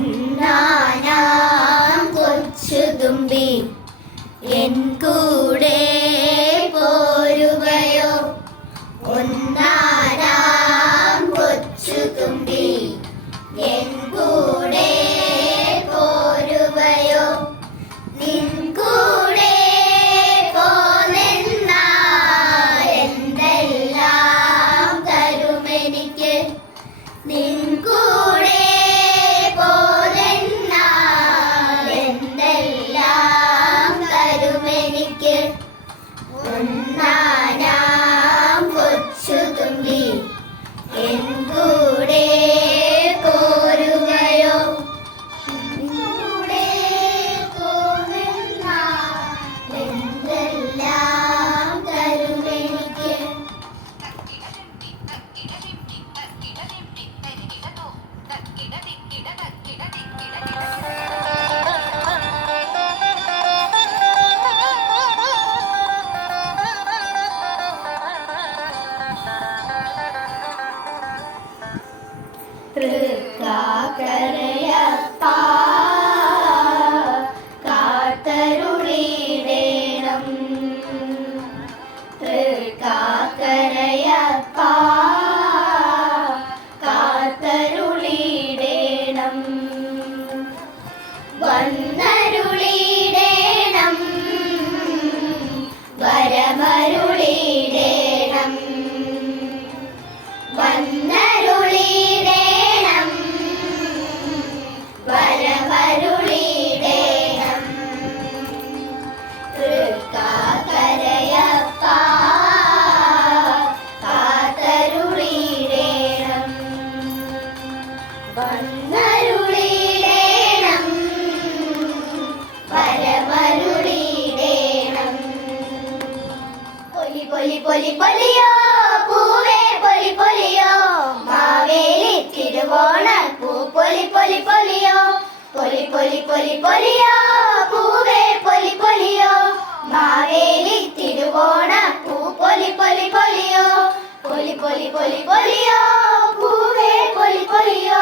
പൊന്നാനാം കൊച്ചുതുമ്പി N കൂടെ പോരുകയോ? പൊന്നാനാം കൊച്ചുതുമ്പി N കൂടെ പോരുകയോ? നിൻ കൂടെ പോന്നെന്നാൽ എന്തെല്ലാം തരുമെനിക്ക്. നിൻ കൂടെ പോന്നെന്നാൽ എന്തെല്ലാം തരുമെനിക്ക്. പൊന്നാനാം കൊച്ചുതുമ്പി എൻ കൂടെ പോരുകയോ? കൂടെ പോന്നെന്നാൽ എന്തെല്ലാം തരുമെനിക്ക്. തൃക്കാക്കരയപ്പ കാത്തരുളിടേണം. തൃക്കാക്കരയപ്പ കാത്തരുളിടേണം. വന്നരുളിടേണം വരമരുളിടേണം. വന്നരുളിടേണം വരമരുളിടേണം. തൃക്കാക്കരയപ്പ കാത്തരുളിടേണം. വന്നരുളിടേണം വരമരുളിടേണം. പൊലി പൊലി പൊലി പൊലിയോ പൂവേ പൊലി പൊലിയോ, മാവേലി തിരുവോണപ്പൂ പൊലി പൊലി പൊലിയോ. പൊലി പൊലി പൊലി പൊലിയോ പൂവേ പൊലി പൊലിയോ, മാവേലി തിരുവോണപ്പൂ പൊലി പൊലി പൊലിയോ. പൊലി പൊലി പൊലി പൊലിയോ പൂവേ പൊലി പൊലിയോ,